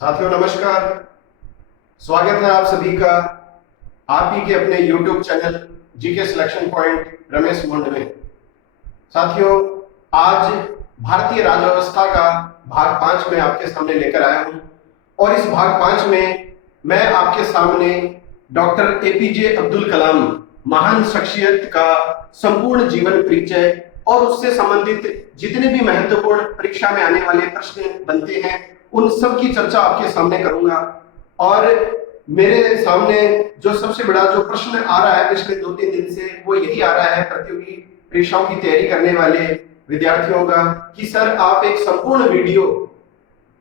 साथियों नमस्कार। स्वागत है आप सभी का आप ही के अपने YouTube channel GK selection point Ramesh मुंड में। साथियों, आज भारतीय राज्यव्यवस्था का भाग 5 में आपके सामने लेकर आया हूं और इस भाग 5 में मैं आपके सामने डॉक्टर एपीजे अब्दुल कलाम महान शख्सियत का संपूर्ण जीवन परिचय और उससे संबंधित जितने भी महत्वपूर्ण परीक्षा में आने वाले प्रश्न बनते हैं उन सब की चर्चा आपके सामने करूंगा। और मेरे सामने जो सबसे बड़ा जो प्रश्न आ रहा है पिछले 2-3 दिन से वो यही आ रहा है प्रतियोगी परीक्षाओं की तैयारी करने वाले विद्यार्थियों का कि सर आप एक संपूर्ण video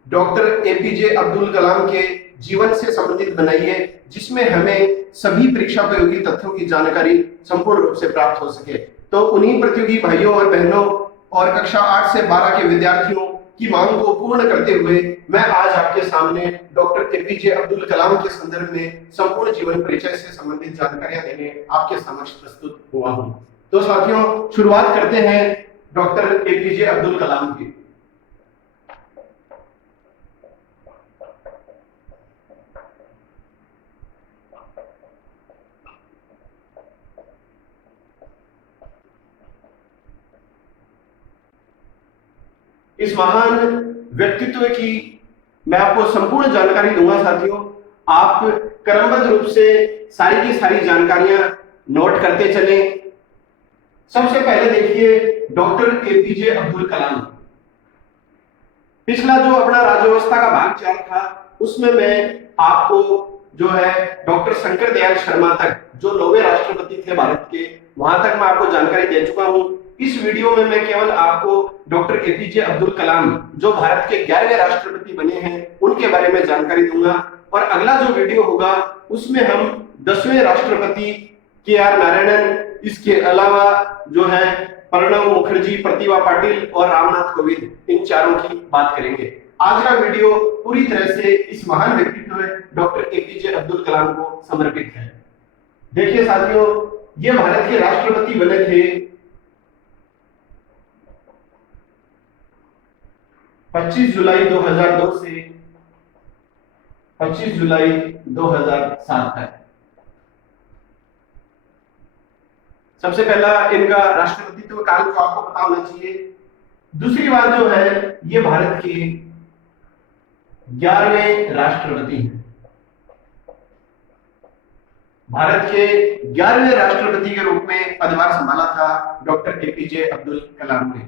doctor APJ Abdul Kalam के जीवन से संबंधित बनाइए जिसमें हमें सभी परीक्षा उपयोगी तथ्यों की जानकारी संपूर्ण रूप से प्राप्त हो सके। तो उन्हीं प्रतियोगी भाइयों और बहनों और कक्षा 8 से 12 के विद्यार्थियों की मांग को पूर्ण करते हुए मैं आज आपके सामने डॉक्टर एपीजे अब्दुल कलाम के संदर्भ में संपूर्ण जीवन परिचय से संबंधित जानकारियां देने आपके समक्ष प्रस्तुत हुआ हूं। तो साथियों, शुरुआत करते हैं डॉक्टर एपीजे अब्दुल कलाम की। इस महान व्यक्तित्व की मैं आपको संपूर्ण जानकारी दूंगा। साथियों, आप क्रमबद्ध रूप से सारी की सारी जानकारियां नोट करते चलें। सबसे पहले देखिए डॉक्टर एपीजे अब्दुल कलाम। पिछला जो अपना राज्य व्यवस्था का भाग 4 था उसमें मैं आपको जो है डॉक्टर शंकर दयाल शर्मा तक जो 9वें राष्ट्रपति थे भारत के, वहां तक मैं आपको जानकारी दे चुका हूं। इस वीडियो में मैं केवल आपको डॉक्टर एपीजे अब्दुल कलाम जो भारत के 11वें राष्ट्रपति बने हैं उनके बारे में जानकारी दूंगा और अगला जो वीडियो होगा उसमें हम 10वें राष्ट्रपति के आर नारायणन, इसके अलावा जो है प्रणब मुखर्जी, प्रतिभा पाटिल और रामनाथ कोविंद, इन चारों की बात करेंगे। आज का वीडियो पूरी तरह से इस महान व्यक्तित्व डॉक्टर एपीजे अब्दुल कलाम को समर्पित है। देखिए साथियों, ये भारत के राष्ट्रपति बने थे 25 जुलाई 2002 से 25 जुलाई 2007 तक। सबसे पहला इनका राष्ट्रपतित्व काल तो आपको पता होना चाहिए। दूसरी बात जो है ये भारत के 11वें राष्ट्रपति हैं। भारत के 11वें राष्ट्रपति के रूप में पदभार संभाला था डॉक्टर एपीजे अब्दुल कलाम ने।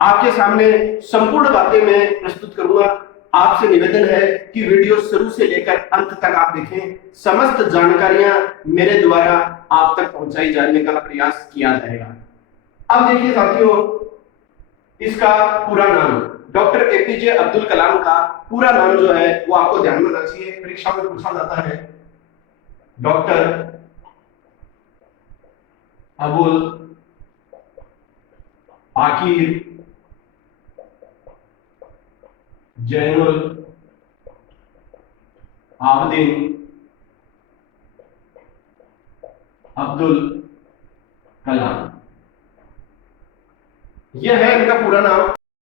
आपके सामने संपूर्ण बातें मैं प्रस्तुत करूंगा। आपसे निवेदन है कि वीडियो शुरू से लेकर अंत तक आप देखें। समस्त जानकारियां मेरे द्वारा आप तक पहुंचाई जाने का प्रयास किया जाएगा। अब देखिए साथियों, इसका पूरा नाम, डॉक्टर एपीजे अब्दुल कलाम का पूरा नाम जो है वो आपको ध्यान में रखना चाहिए, परीक्षा में पूछा जाता है। डॉक्टर अबुल पाकीर जैनुल आबदीन अब्दुल कलाम, यह है इनका पूरा नाम।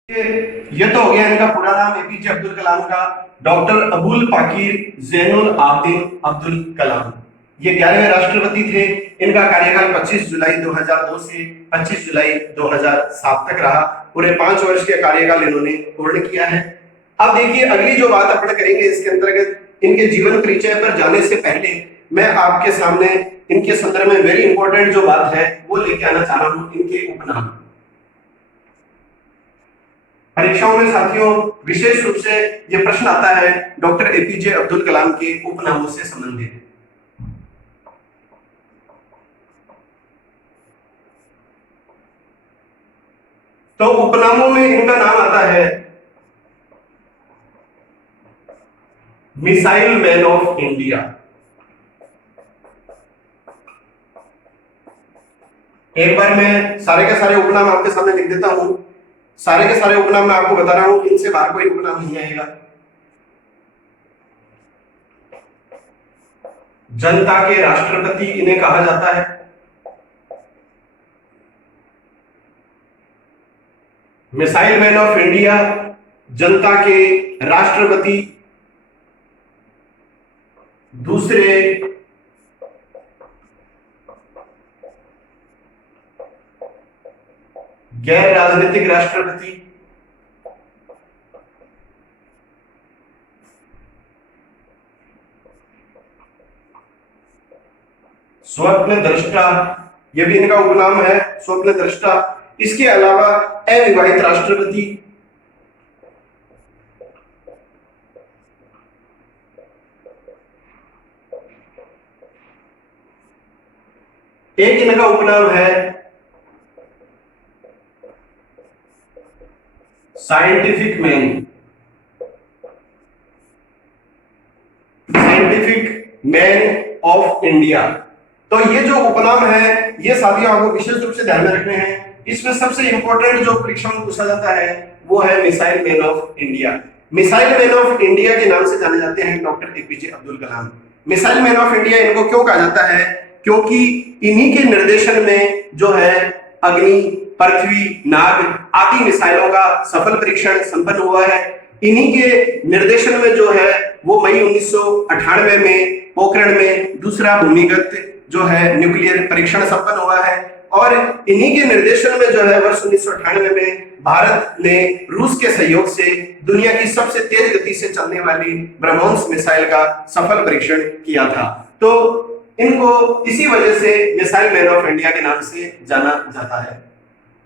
ये तो हो गया इनका पूरा नाम एपीजे अब्दुल कलाम का, डॉक्टर अबुल पाकीर जैनुल आबदीन अब्दुल कलाम। ये 11वें राष्ट्रपति थे। इनका कार्यकाल 25 जुलाई 2002 से 25 जुलाई 2007 तक रहा। पूरे 5 वर्ष के कार्यकाल इन्होंने पूर्ण किया है। अब देखिए अगली जो बात अपन करेंगे इसके अंतर्गत इनके जीवन परिचय पर जाने से पहले मैं आपके सामने इनके संदर्भ में वेरी इंपॉर्टेंट जो बात है वो लेके आना चाह रहा हूं, इनके उपनाम। परीक्षाओं में साथियों विशेष रूप से यह प्रश्न आता है डॉक्टर एपीजे अब्दुल कलाम के उपनामों से संबंधित। तो उपनामों में इनका नाम आता है मिसाइल मैन ऑफ इंडिया। एक बार मैं सारे के सारे उपनाम आपके सामने लिख देता हूं। सारे के सारे उपनाम मैं आपको बता रहा हूं, इनसे बाहर कोई उपनाम नहीं आएगा। जनता के राष्ट्रपति इन्हें कहा जाता है। मिसाइल मैन ऑफ इंडिया, जनता के राष्ट्रपति, दूसरे गैर राजनीतिक राष्ट्रपति, स्वप्न दृष्टा, यह भी इनका उपनाम है, स्वप्न दृष्टा। इसके अलावा अविवाहित राष्ट्रपति, एक इनका उपनाम है scientific man, scientific man of India. तो ये जो उपनाम है ये साथियों आपको विशेष रूप से ध्यान में रखने हैं। इसमें सबसे इंपॉर्टेंट जो परीक्षा में पूछा जाता है वो है missile man of India. Missile man of India के नाम से जाने जाते हैं doctor APJ Abdul Kalam. Missile man of India इनको क्यों कहा जाता है? क्योंकि इन्हीं के निर्देशन में जो है अग्नि, पृथ्वी, नाग आदि मिसाइलों का सफल परीक्षण संपन्न हुआ है। इन्हीं के निर्देशन में जो है वो मई 1998 में पोखरण में दूसरा भूमिगत जो है न्यूक्लियर परीक्षण संपन्न हुआ है। और इन्हीं के निर्देशन में जो है वर्ष 1998 में भारत ने रूस के सहयोग से दुनिया की सबसे तेज गति से चलने वाली ब्रह्मोस मिसाइल का सफल परीक्षण किया था। तो इनको इसी वजह से मिसाइल मैन ऑफ इंडिया के नाम से जाना जाता है।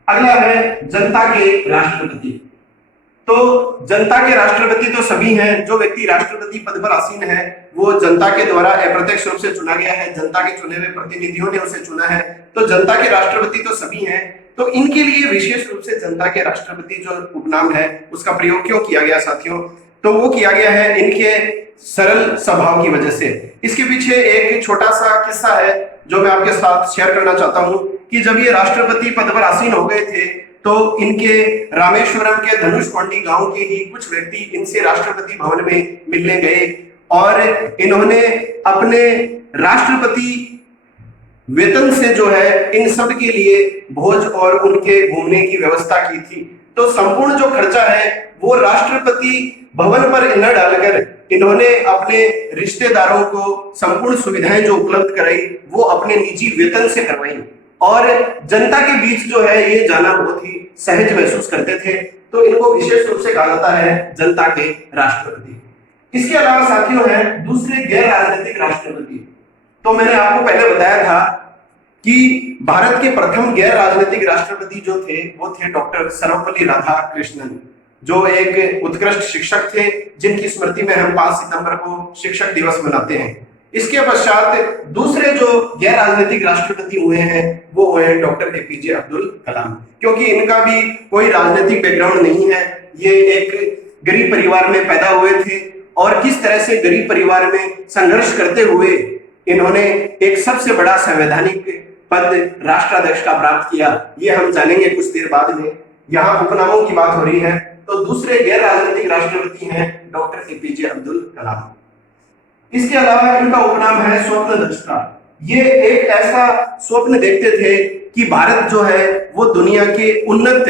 अगला है जनता के राष्ट्रपति। तो जनता के राष्ट्रपति तो सभी हैं। जो व्यक्ति राष्ट्रपति पद पर आसीन है वो जनता के द्वारा अप्रत्यक्ष रूप से चुना गया है, जनता के चुने हुए प्रतिनिधियों ने उसे चुना है। तो जनता के राष्ट्रपति तो सभी हैं। तो इनके लिए विशेष रूप से जनता के राष्ट्रपति जो उपनाम है उसका प्रयोग क्यों किया गया साथियों? तो वो किया गया है इनके सरल स्वभाव की वजह से। इसके पीछे एक छोटा सा किस्सा है जो मैं आपके साथ शेयर करना चाहता हूं कि जब ये राष्ट्रपति पद पर आसीन हो गए थे तो इनके रामेश्वरम के धनुषकोंडी गांव के ही कुछ व्यक्ति इनसे राष्ट्रपति भवन में मिलने गए और इन्होंने अपने राष्ट्रपति वेतन से जो है इन सब के लिए भोज और उनके घूमने की व्यवस्था की थी। तो संपूर्ण जो खर्चा है वो राष्ट्रपति भवन पर न डालकर इन्होंने अपने रिश्तेदारों को संपूर्ण सुविधाएं जो उपलब्ध कराई वो अपने निजी वेतन से करवाई और जनता के बीच जो है ये जाना बहुत ही सहज महसूस करते थे। तो इनको विशेष रूप से कहा जाता है जनता के राष्ट्रपति। इसके अलावा साथियों है दूसरे गैर राजनीतिक राष्ट्रपति। तो मैंने आपको पहले बताया था कि भारत के प्रथम गैर राजनीतिक राष्ट्रपति जो थे वो थे डॉक्टर सर्वपल्ली राधाकृष्णन, जो एक उत्कृष्ट शिक्षक थे जिनकी स्मृति में हम 5 सितंबर को शिक्षक दिवस मनाते हैं। इसके पश्चात दूसरे जो गैर राजनीतिक राष्ट्रपति हुए हैं वो हुए डॉक्टर एपीजे अब्दुल कलाम। क्योंकि इनका भी कोई राजनीतिक बैकग्राउंड नहीं है, ये एक गरीब परिवार में पैदा हुए थे और किस तरह से गरीब परिवार में संघर्ष करते हुए इन्होंने एक सबसे बड़ा संवैधानिक पद राष्ट्राध्यक्ष का प्राप्त किया, ये हम जानेंगे कुछ देर बाद में। यहाँ उपनामों की बात हो रही है तो दूसरे गैर राजनीतिक राष्ट्रपति हैं डॉक्टर एपीजे अब्दुल कलाम। इसके अलावा इनका उपनाम है स्वप्न दृष्टा। ये एक ऐसा स्वप्न देखते थे कि भारत जो है वो दुनिया के उन्नत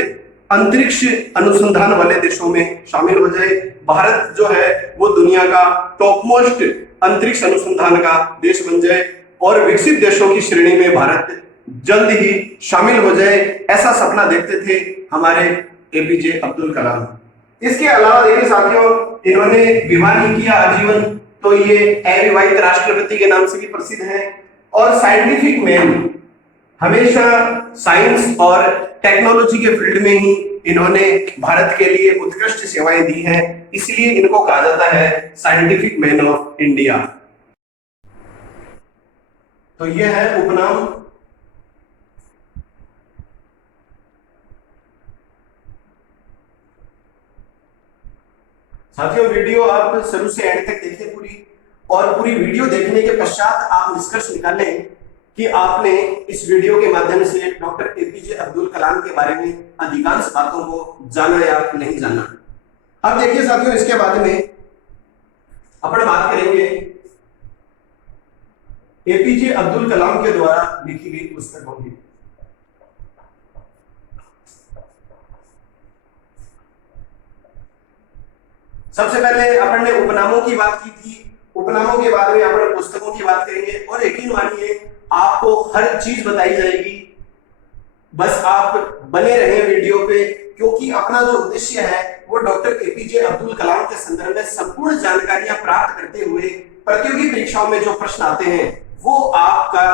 अंतरिक्ष अनुसंधान वाले देशों में शामिल हो जाए। भारत जो है वो दुनिया का टॉप मोस्ट अंतरिक्ष अनुसंधान का देश बन जाए और विकसित देशों की श्रेणी में भारत जल्द ही शामिल हो जाए, ऐसा सपना देखते थे हमारे एपीजे अब्दुल कलाम। इसके अलावा देखिए साथियों इन्होंने विवाह नहीं किया आजीवन, तो ये अविवाहित राष्ट्रपति के नाम से भी प्रसिद्ध हैं। और साइंटिफिक मैन, हमेशा साइंस और टेक्नोलॉजी के फील्ड में ही इन्होंने भारत के लिए उत्कृष्ट सेवाएं दी हैं, इसलिए इनको कहा जाता है साइंटिफिक मैन ऑफ इंडिया। तो ये है उपनाम। साथियों वीडियो आप शुरू से एंड तक देखें पूरी, और पूरी वीडियो देखने के पश्चात आप निष्कर्ष निकालें कि आपने इस वीडियो के माध्यम से डॉक्टर एपीजे अब्दुल कलाम के बारे में अधिकांश बातों को जाना या नहीं जाना। अब देखिए साथियों इसके बाद में अपन बात करेंगे एपीजे अब्दुल कलाम के द्वारा लिखी गई पुस्तकों की। सबसे पहले अपन ने उपनामों की बात की थी। उपनामों के बाद में अपन पुस्तकों की बात करेंगे और यकीन मानिए आपको हर चीज बताई जाएगी। बस आप बने रहे वीडियो पे, क्योंकि अपना जो उद्देश्य है वो डॉक्टर एपीजे अब्दुल कलाम के संदर्भ में संपूर्ण जानकारियां प्राप्त करते हुए प्रतियोगी परीक्षाओं में जो प्रश्न आते हैं वो आपका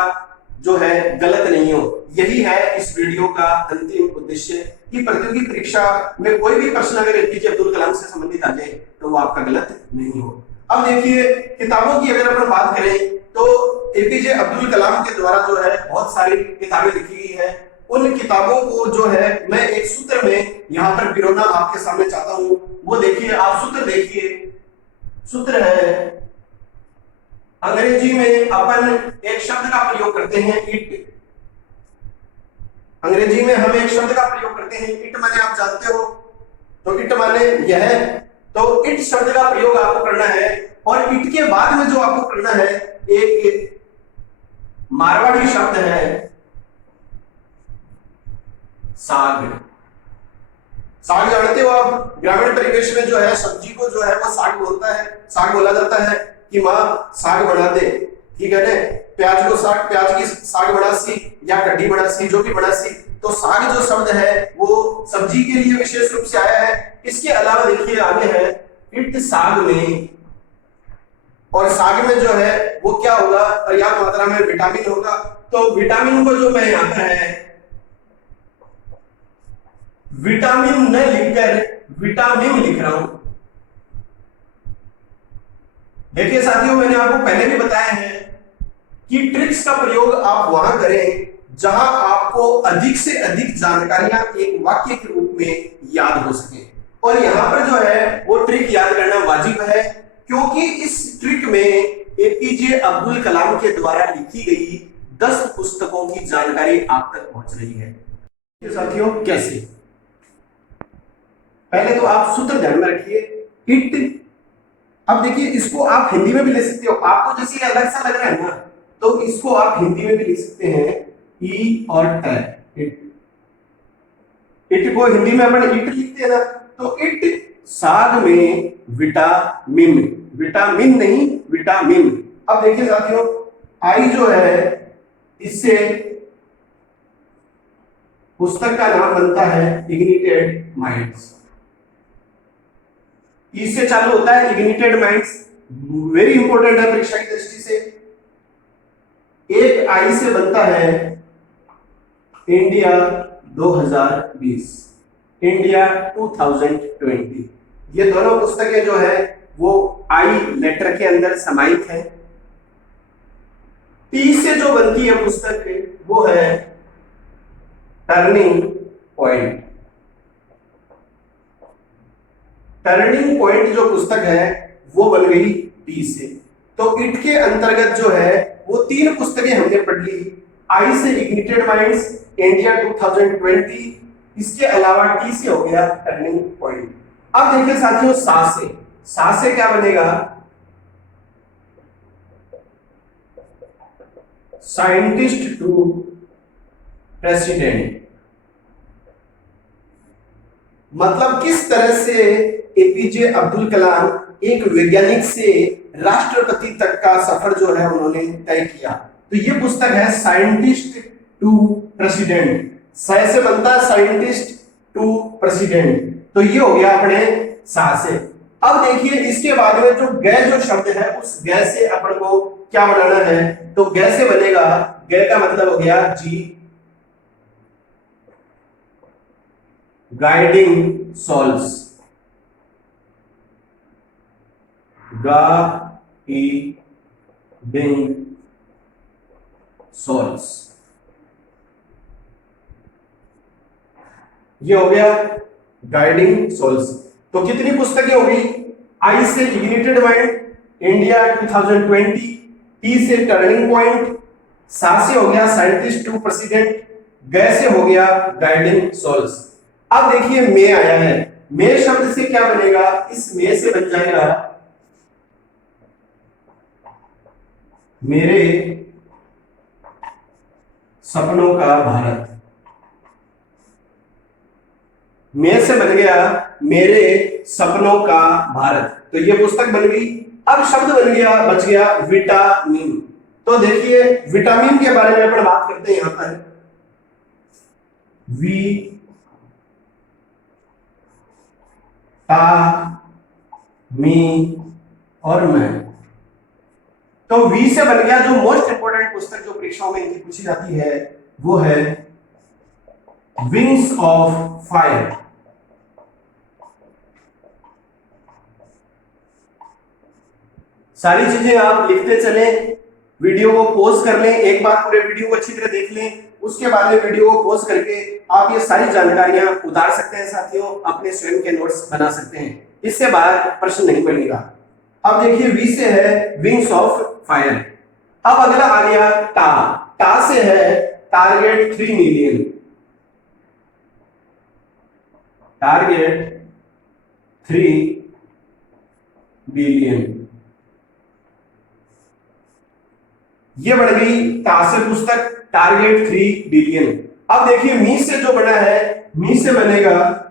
जो है गलत नहीं हो। यही है इस वीडियो का अंतिम उद्देश्य कि प्रतियोगी परीक्षा में कोई भी प्रश्न अगर एपीजे अब्दुल कलाम से संबंधित आ जाए तो वो आपका गलत नहीं हो। अब देखिए, किताबों की अगर अपन बात करें तो एपीजे अब्दुल कलाम के द्वारा जो है बहुत सारी किताबें लिखी गई है। उन किताबों को जो है मैं एक सूत्र में यहां पर पिरोना आपके सामने चाहता हूं। वो देखिए, आप सूत्र देखिए। सूत्र है, अंग्रेजी में अपन एक शब्द का प्रयोग करते हैं इट। अंग्रेजी में हम एक शब्द का प्रयोग करते हैं इट, माने आप जानते हो, तो इट माने यह। तो इट शब्द का प्रयोग आपको करना है और इट के बाद में जो आपको करना है एक मारवाड़ी शब्द है साग। साग जानते हो आप, ग्रामीण परिवेश में जो है सब्जी को जो है वो साग बोलता है, साग बोला जाता है कि माँ साग बना दे, ठीक है ना। प्याज को साग, प्याज की साग बनासी या कड्डी बनासी, जो भी बनासी। तो साग जो शब्द है वो सब्जी के लिए विशेष रूप से आया है। इसके अलावा देखिए आगे है इट साग में, और साग में जो है वो क्या होगा, पर्याप्त मात्रा में विटामिन होगा। तो विटामिन को जो मैं यहां पर है विटामिन न लिखकर विटामिन लिख रहा हूं। देखिए साथियों, मैंने आपको पहले भी बताया है कि ट्रिक्स का प्रयोग आप वहां करें जहां आपको अधिक से अधिक जानकारियां एक वाक्य के रूप में याद हो सके। और यहां पर जो है वो ट्रिक याद करना वाजिब है, क्योंकि इस ट्रिक में एपीजे अब्दुल कलाम के द्वारा लिखी गई 10 पुस्तकों की जानकारी आप तक पहुंच रही है। साथियों, कैसे? पहले तो आप सूत्र ध्यान में रखिए, इट। अब देखिए, इसको आप हिंदी में भी ले सकते हो। आपको जैसे अलग सा लग रहा है ना, तो इसको आप हिंदी में भी लिख सकते हैं ई और ट, इट। इट को हिंदी में अपन इट लिखते हैं ना, तो इट साग में विटामिन, विटामिन नहीं विटामिन। अब देखिए साथियों, आई जो है इससे पुस्तक का नाम बनता है इग्निटेड माइंड्स। इससे चालू होता है इग्निटेड माइंड्स, वेरी इंपॉर्टेंट है परीक्षा की दृष्टि से। एक आई से बनता है इंडिया 2020, इंडिया 2020। ये दोनों पुस्तकें जो है वो आई लेटर के अंदर समाहित है। टी से जो बनती है पुस्तक वो है टर्निंग पॉइंट। टर्निंग पॉइंट जो पुस्तक है वो बन गई टी से। तो इट के अंतर्गत जो है वो 3 पुस्तकें हमने पढ़ ली। आई से इग्निटेड माइंड्स, इंडिया 2020, इसके अलावा टी से हो गया टर्निंग पॉइंट। अब देखिए साथियों, सा से क्या बनेगा, साइंटिस्ट टू प्रेसिडेंट। मतलब किस तरह से एपीजे अब्दुल कलाम एक वैज्ञानिक से राष्ट्रपति तक का सफर जो है उन्होंने तय किया। तो ये पुस्तक है साइंटिस्ट टू प्रेसिडेंट। से बनता है साइंटिस्ट टू प्रेसिडेंट, तो ये हो गया अपने सा से। अब देखिए, इसके बाद में जो ग जो शब्द है उस ग से अपन को क्या बनाना है, तो ग से बनेगा, ग का मतलब हो गया जी, गाइडिंग सोल्स। गाइडिंग सोल्स, ये हो गया गाइडिंग सोल्स। तो कितनी पुस्तकें होगी, आई से इग्निटेड माइंड, इंडिया 2020, टी से टर्निंग पॉइंट, सा से हो गया साइंटिस्ट टू प्रेसिडेंट, ग से हो गया गाइडिंग सोल्स। अब देखिए मे आया है, मे शब्द से क्या बनेगा, इस मे से बन जाएगा मेरे सपनों का भारत। मे से बन गया मेरे सपनों का भारत। तो ये पुस्तक बन गई। अब शब्द बन गया, बच गया विटामिन। तो देखिए विटामिन के बारे में अपन बात करते हैं यहां पर। मी और मैं। तो वी से बन गया, जो मोस्ट इंपोर्टेंट पुस्तक जो परीक्षाओं में इनकी पूछी जाती है वो है विंग्स ऑफ फायर। सारी चीजें आप लिखते चले, वीडियो को पॉज कर लें, एक बार पूरे वीडियो को अच्छी तरह देख लें, उसके बाद में वीडियो को पॉज करके आप ये सारी जानकारियां उतार सकते हैं साथियों, अपने स्वयं के नोट्स बना सकते हैं, इससे बाहर प्रश्न नहीं बनेगा। अब देखिए वी से है विंग्स ऑफ फायर। अब अगला आ गया टा। टा से है टारगेट 3 मिलियन। Target 3 billion. ये बन गई टा से पुस्तक टारगेट 3 बिलियन। अब देखिए मी से जो बना है, मी से बनेगा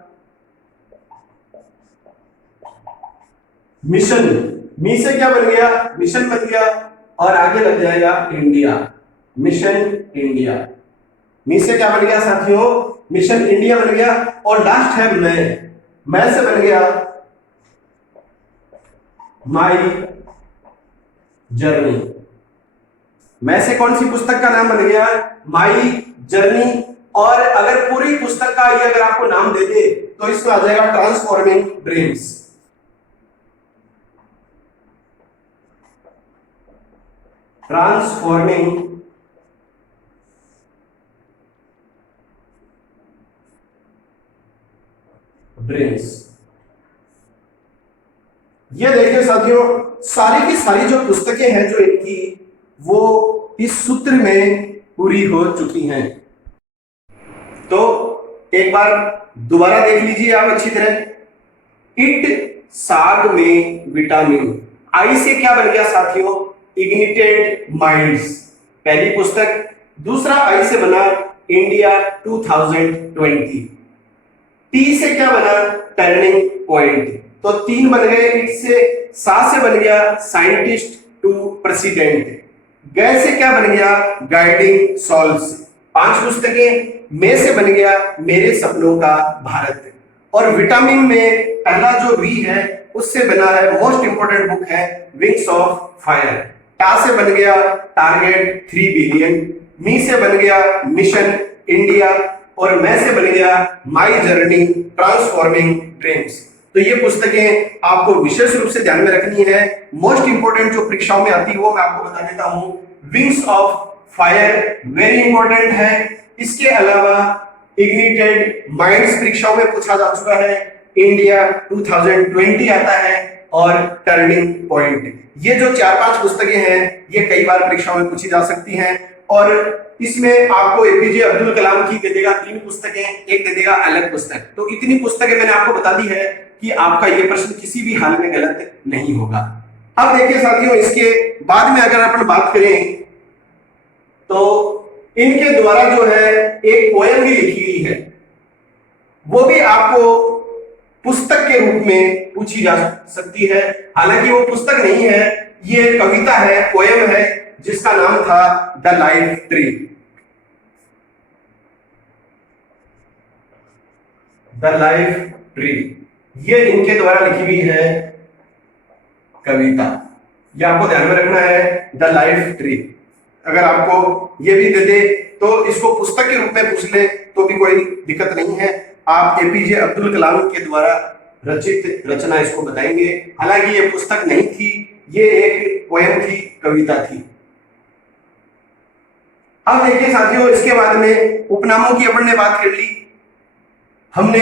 मिशन। मी से क्या बन गया, मिशन बन गया, और आगे लग जाएगा इंडिया, मिशन इंडिया। मी से क्या बन गया साथियों, मिशन इंडिया बन गया। और लास्ट है मैं से बन गया माई जर्नी। मैं से कौन सी पुस्तक का नाम बन गया, माई जर्नी। और अगर पूरी पुस्तक का ये अगर आपको नाम दे दे तो इसमें आ जाएगा ट्रांसफॉर्मिंग ड्रीम्स। Transforming dreams. ये देखिए साथियों, सारी की सारी जो पुस्तकें हैं जो इनकी, वो इस सूत्र में पूरी हो चुकी हैं। तो एक बार दोबारा देख लीजिए आप अच्छी तरह। इट साग में विटामिन। आई से क्या बन गया साथियों, इग्निटेड माइंड्स, पहली पुस्तक। दूसरा आई से बना इंडिया 2020। टी से क्या बना, टर्निंग पॉइंट। तो 3 बन गए इट से। सा से बन गया साइंटिस्ट टू प्रेसिडेंट। गै से क्या बन गया, गाइडिंग सॉल्व्स। 5 पुस्तकें। में से बन गया मेरे सपनों का भारत। और विटामिन में पहला जो वी है उससे बना है, मोस्ट इंपोर्टेंट बुक है विंग्स ऑफ फायर। टा से बन गया टारगेट 3 बिलियन। मी से बन गया मिशन इंडिया। और मैं से बन गया माई जर्नी ट्रांसफॉर्मिंग ड्रीम्स। तो ये पुस्तकें आपको विशेष रूप से ध्यान में रखनी है। मोस्ट इंपोर्टेंट जो परीक्षाओं में आती है वो मैं आपको बता देता हूं। Wings of fire very important है। इसके अलावा इग्निटेड माइंड्स परीक्षाओं में पूछा जा चुका है। इंडिया 2020 आता है। और टर्निंग पॉइंट। ये जो 4-5 पुस्तकें हैं ये कई बार परीक्षाओं में पूछी जा सकती हैं। और इसमें आपको एपीजे अब्दुल कलाम की दे देगा 3 पुस्तकें, एक दे देगा अलग पुस्तक। तो इतनी पुस्तकें मैंने आपको बता दी है कि आपका ये प्रश्न किसी भी हाल में गलत नहीं होगा। अब देखिए साथियों, इसके बाद में अगर अपन बात करें तो इनके द्वारा जो है एक पोएम भी लिखी गई है, वो भी आपको पुस्तक के रूप में पूछी जा सकती है। हालांकि वो पुस्तक नहीं है, ये कविता है, पोएम है, जिसका नाम था the life tree. The life tree, ये इनके द्वारा लिखी हुई है कविता। ये आपको ध्यान में रखना है, द लाइफ ट्री। अगर आपको ये भी दे दे तो इसको पुस्तक के रूप में पूछ ले तो भी कोई दिक्कत नहीं है। आप एपीजे अब्दुल कलाम के द्वारा रचित रचना इसको बताएंगे। हालांकि ये पुस्तक नहीं थी, ये एक पोएम थी, कविता थी। अब देखिए साथियों, इसके बाद में उपनामों की अपन ने बात कर ली। हमने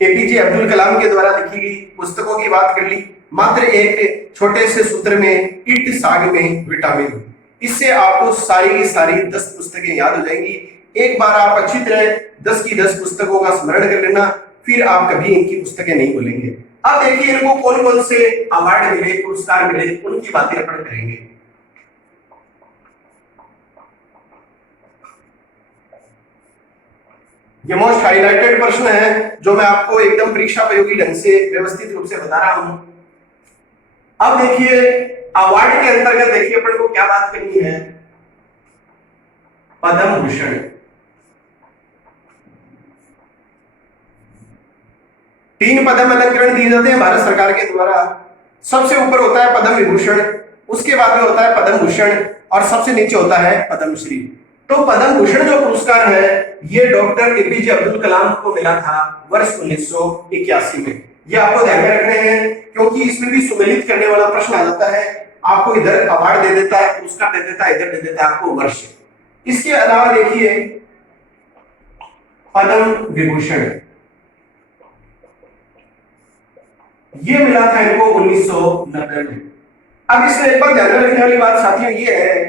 एपीजे अब्दुल कलाम के द्वारा लिखी गई पुस्तकों की बात कर ली। मात्र एक छोटे से सूत्र में, इट साग में विटामिन। इससे आपको सारी की सारी 10 पुस्तकें याद हो जाएंगी। एक बार आप अच्छी तरह 10 की 10 पुस्तकों का स्मरण कर लेना, फिर आप कभी इनकी पुस्तकें नहीं भूलेंगे। अब देखिए इनको कौन कौन से अवार्ड मिले, पुरस्कार मिले, उनकी बातें अपन करेंगे। ये मोस्ट हाईलाइटेड प्रश्न है जो मैं आपको एकदम परीक्षा प्रयोगी ढंग से व्यवस्थित रूप से बता रहा हूं। अब देखिए अवार्ड के अंतर्गत देखिए अपन को क्या बात करनी है, पद्म भूषण। 3 पद्म अलंकरण दिए जाते हैं भारत सरकार के द्वारा। सबसे ऊपर होता है पद्म विभूषण, उसके बाद में होता है पद्म भूषण और सबसे नीचे होता है पद्मश्री। तो पद्म भूषण जो पुरस्कार है ये डॉक्टर एपीजे अब्दुल कलाम को मिला था वर्ष 1981 में। ये आपको ध्यान में रखने हैं क्योंकि इसमें भी सुमेलित करने वाला प्रश्न आ जाता है। आपको इधर अवार्ड दे देता है, पुरस्कार दे देता है, इधर दे देता है आपको वर्ष। इसके अलावा देखिए पद्म विभूषण ये मिला था इनको 1990 में। अब इसमें एक बात ध्यान में रखने वाली बात साथियों ये है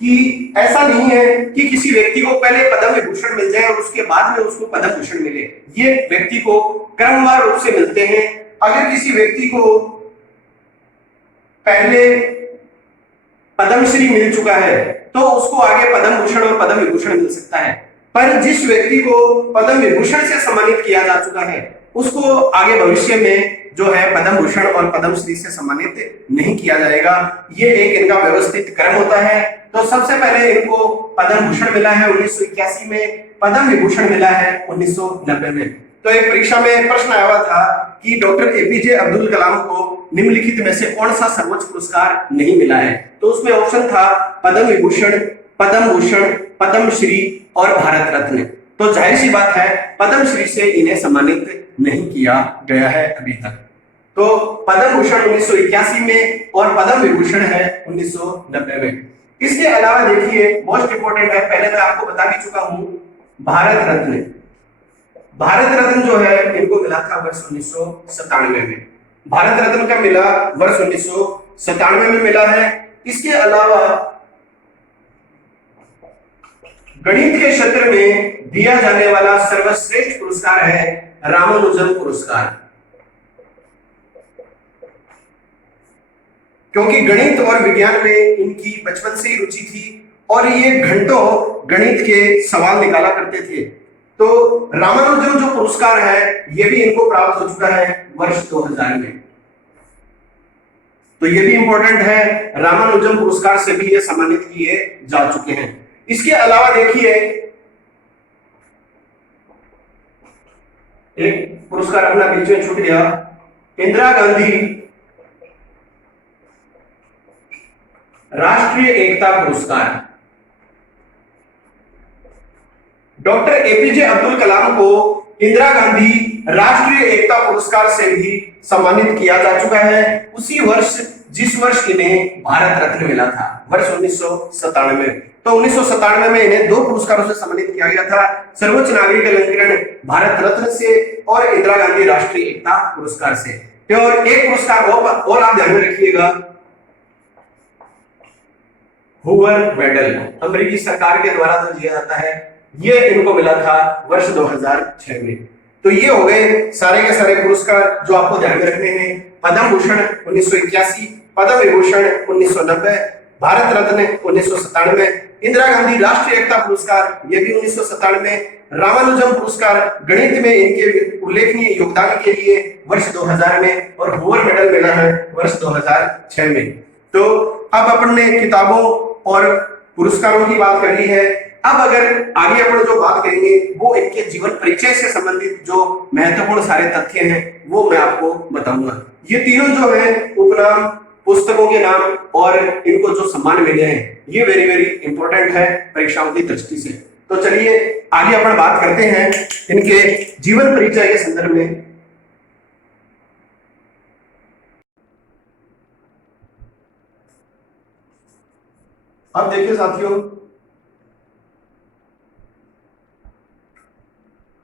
कि ऐसा नहीं है कि किसी व्यक्ति को पहले पद्म विभूषण मिल जाए और उसके बाद में उसको पद्म भूषण मिले। ये व्यक्ति को क्रमवार रूप से मिलते हैं। अगर किसी व्यक्ति को पहले पद्मश्री मिल चुका है तो उसको आगे पद्म भूषण और पद्म विभूषण मिल सकता है, पर जिस व्यक्ति को पद्म विभूषण से सम्मानित किया जा चुका है उसको आगे भविष्य में जो है पद्म भूषण और पद्मश्री से सम्मानित नहीं किया जाएगा। ये एक इनका व्यवस्थित क्रम होता है। तो सबसे पहले इनको पद्म भूषण मिला है 1981 में, पद्म विभूषण मिला है 1990 में। तो एक परीक्षा में प्रश्न आया हुआ था कि डॉक्टर एपीजे अब्दुल कलाम को निम्नलिखित में से कौन सा सर्वोच्च पुरस्कार नहीं मिला है। तो उसमें ऑप्शन था पद्म विभूषण, पद्म भूषण, पद्मश्री और भारत रत्न। तो जाहिर सी बात है पद्मश्री से इन्हें सम्मानित नहीं किया गया है अभी तक। तो पद्म भूषण 1981 में और पद्म विभूषण है 1990 में। इसके अलावा देखिए मोस्ट इंपोर्टेंट है, पहले मैं आपको बता भी चुका हूं, भारत रत्न। भारत रत्न जो है इनको मिला था वर्ष 1997 में। भारत रत्न का मिला वर्ष 1997 में मिला है। इसके अलावा गणित के क्षेत्र में दिया जाने वाला सर्वश्रेष्ठ पुरस्कार है रामानुजन पुरस्कार, क्योंकि गणित और विज्ञान में इनकी बचपन से ही रुचि थी और ये घंटों गणित के सवाल निकाला करते थे। तो रामानुजन जो पुरस्कार है ये भी इनको प्राप्त हो चुका है वर्ष 2000 में। तो ये भी इंपॉर्टेंट है, रामानुजन पुरस्कार से भी ये सम्मानित किए जा चुके हैं। इसके अलावा देखिए एक पुरस्कार अपना बीच में छूट गया, इंदिरा गांधी राष्ट्रीय एकता पुरस्कार। डॉक्टर एपीजे अब्दुल कलाम को इंदिरा गांधी राष्ट्रीय एकता पुरस्कार से भी सम्मानित किया जा चुका है उसी वर्ष जिस वर्ष इन्हें भारत रत्न मिला था, वर्ष 1997 में। तो 1997 में इन्हें 2 पुरस्कारों से सम्मानित किया गया था, सर्वोच्च नागरिक अलंकरण भारत रत्न से और इंदिरा गांधी राष्ट्रीय एकता पुरस्कार से। और एक पुरस्कार और आप ध्यान में रखिएगा, हूवर मेडल अमेरिकी सरकार के द्वारा जो दिया जाता है, ये इनको मिला था वर्ष 2006 में। तो ये हो गए सारे के सारे पुरस्कार जो आपको ध्यान में रखने हैं। पद्म भूषण 1981, पद्म विभूषण 1990, भारत रत्न 1997, इंदिरा गांधी राष्ट्रीय एकता पुरस्कार ये भी 1997, रामानुजन पुरस्कार गणित में इनके उल्लेखनीय योगदान के लिए वर्ष 2000 में और हूवर मेडल मिला है वर्ष 2006 में। तो अब अपन ने किताबों और पुरस्कारों की बात कर ली है। अब अगर आगे अपन जो बात करेंगे वो इनके जीवन परिचय से संबंधित जो महत्वपूर्ण सारे तथ्य हैं वो मैं आपको बताऊंगा। ये तीनों जो है उपनाम, पुस्तकों के नाम और इनको जो सम्मान मिले हैं ये वेरी वेरी इंपॉर्टेंट है परीक्षाओं की दृष्टि से। तो चलिए आगे अपन बात करते हैं इनके जीवन परिचय के संदर्भ में। अब देखिए साथियों,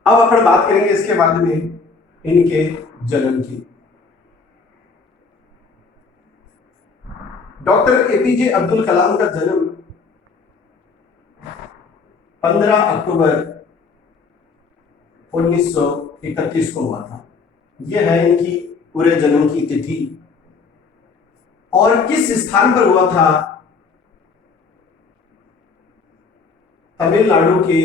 अब अपन बात करेंगे इसके बाद में इनके जन्म की। डॉक्टर एपीजे अब्दुल कलाम का जन्म 15 अक्टूबर 1931 को हुआ था। यह है इनकी पूरे जन्म की तिथि। और किस स्थान पर हुआ था? तमिलनाडु के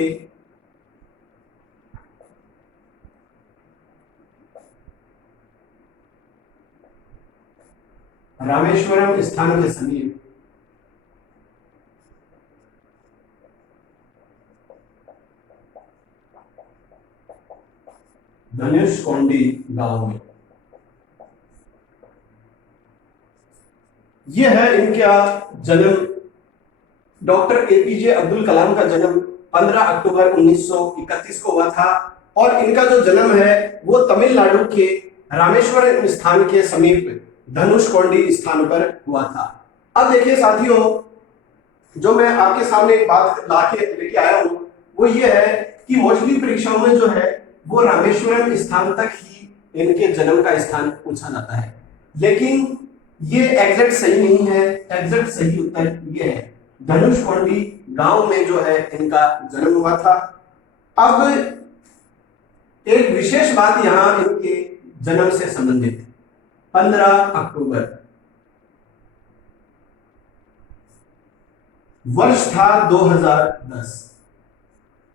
रामेश्वरम स्थान के समीप धनुषकोडी गांव में। यह है इनका जन्म। डॉक्टर एपीजे अब्दुल कलाम का जन्म 15 अक्टूबर 1931 को हुआ था और इनका जो जन्म है वो तमिलनाडु के रामेश्वरम स्थान के समीप धनुषकोडी स्थान पर हुआ था। अब देखिए साथियों, जो मैं आपके सामने एक बात लेके आया हूं वो ये है कि मोस्टली परीक्षाओं में जो है वो रामेश्वरम स्थान तक ही इनके जन्म का स्थान पूछा जाता है, लेकिन ये एग्जैक्ट सही नहीं है। एग्जैक्ट सही उत्तर ये है, धनुषकोडी गांव में जो है इनका जन्म हुआ था। अब एक विशेष बात यहां इनके जन्म से संबंधित है। 15 अक्टूबर वर्ष था 2010।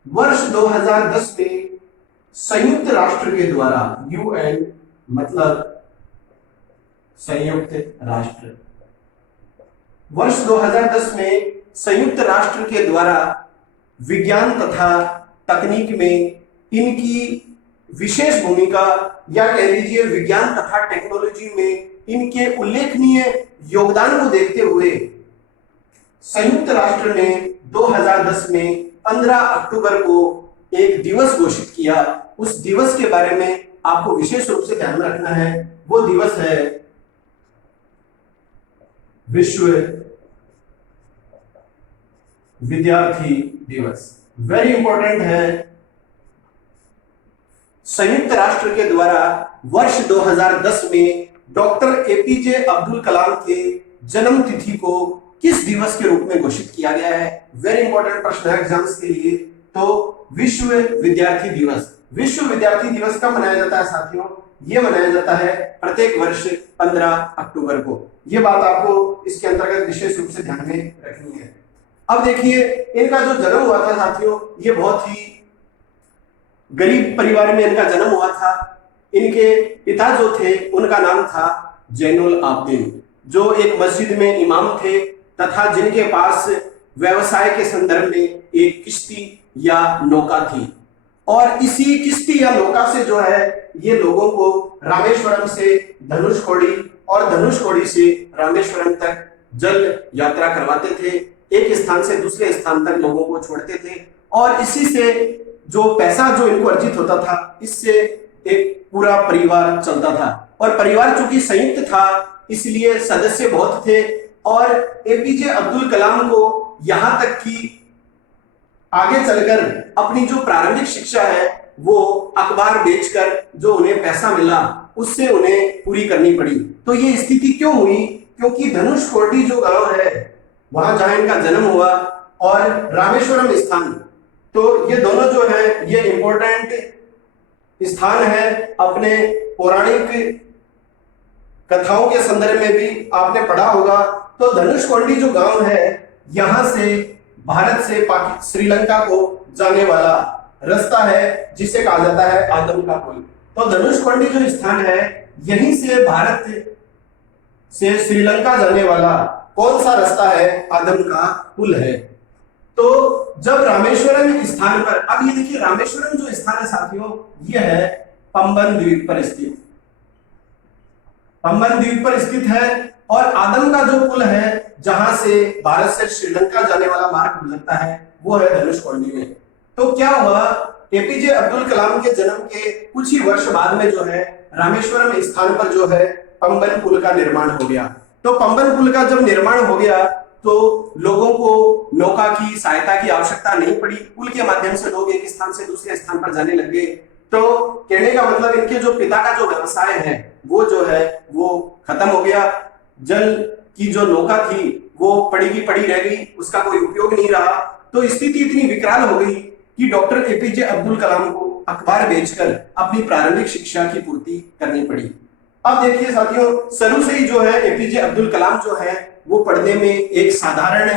वर्ष 2010 में संयुक्त राष्ट्र के द्वारा, यूएन मतलब संयुक्त राष्ट्र, वर्ष 2010 में संयुक्त राष्ट्र के द्वारा विज्ञान तथा तकनीक में इनकी विशेष भूमिका या कह लीजिए विज्ञान तथा टेक्नोलॉजी में इनके उल्लेखनीय योगदान को देखते हुए संयुक्त राष्ट्र ने 2010 में 15 अक्टूबर को एक दिवस घोषित किया। उस दिवस के बारे में आपको विशेष रूप से ध्यान रखना है। वो दिवस है विश्व विद्यार्थी दिवस। वेरी इंपॉर्टेंट है। संयुक्त राष्ट्र के द्वारा वर्ष 2010 में डॉक्टर एपीजे अब्दुल कलाम के जन्म तिथि को किस दिवस के रूप में घोषित किया गया है? वेरी इंपॉर्टेंट प्रश्न है एग्जाम्स के लिए। तो विश्व विद्यार्थी दिवस। विश्व विद्यार्थी दिवस कब मनाया जाता है साथियों? ये मनाया जाता है प्रत्येक वर्ष 15 अक्टूबर को। ये बात आपको इसके अंतर्गत विशेष रूप से ध्यान में रखनी है। अब देखिए, इनका जो जन्म हुआ था साथियों, ये बहुत ही गरीब परिवार में इनका जन्म हुआ था। इनके पिता जो थे उनका नाम था जैनुल आबदीन, जो एक मस्जिद में इमाम थे तथा जिनके पास व्यवसाय के संदर्भ में एक किश्ती या नौका थी। और इसी किश्ती या नौका से जो है ये लोगों को रामेश्वरम से धनुषकोडी और धनुषकोडी से रामेश्वरम तक जल यात्रा करवाते थे। एक स्थान से दूसरे स्थान तक लोगों को छोड़ते थे और इसी से जो पैसा जो इनको अर्जित होता था, इससे एक पूरा परिवार चलता था। और परिवार चूंकि संयुक्त था इसलिए सदस्य बहुत थे और एपीजे अब्दुल कलाम को यहां तक कि आगे चलकर अपनी जो प्रारंभिक शिक्षा है वो अखबार बेचकर जो उन्हें पैसा मिला उससे उन्हें पूरी करनी पड़ी। तो ये स्थिति क्यों हुई? क्योंकि धनुषकोडी जो गांव है वहां जहां इनका जन्म हुआ और रामेश्वरम स्थान, तो ये दोनों जो है ये इंपॉर्टेंट स्थान है। अपने पौराणिक कथाओं के संदर्भ में भी आपने पढ़ा होगा। तो धनुषकोडी जो गांव है यहां से भारत से श्रीलंका को जाने वाला रास्ता है जिसे कहा जाता है आदम का पुल। तो धनुषकोडी जो स्थान है यहीं से भारत से श्रीलंका जाने वाला कौन सा रास्ता है? आदम का पुल है। तो जब रामेश्वरम स्थान पर, अब ये देखिए रामेश्वरम जो स्थान है साथियों यह है पंबन द्वीप पर स्थित। पंबन द्वीप पर स्थित है और आदम का जो पुल है जहां से भारत से श्रीलंका जाने वाला मार्ग गुजरता है वो है धनुषकोडी में। तो क्या हुआ, एपीजे अब्दुल कलाम के जन्म के कुछ ही वर्ष बाद में जो है रामेश्वरम स्थान पर जो है पंबन पुल का निर्माण हो गया। तो पंबन पुल का जब निर्माण हो गया तो लोगों को नौका की सहायता की आवश्यकता नहीं पड़ी। पुल के माध्यम से लोग एक स्थान से दूसरे स्थान पर जाने लगे। तो कहने का मतलब इनके जो पिता का जो व्यवसाय है वो जो है वो खत्म हो गया। जल की जो नौका थी वो पड़ी की पड़ी रह गई, उसका कोई उपयोग नहीं रहा। तो स्थिति इतनी विकराल हो गई कि डॉक्टर एपीजे अब्दुल कलाम को अखबार बेचकर अपनी प्रारंभिक शिक्षा की पूर्ति करनी पड़ी। अब देखिए साथियों, शुरू से ही जो है एपीजे अब्दुल कलाम जो है वो पढ़ने में एक साधारण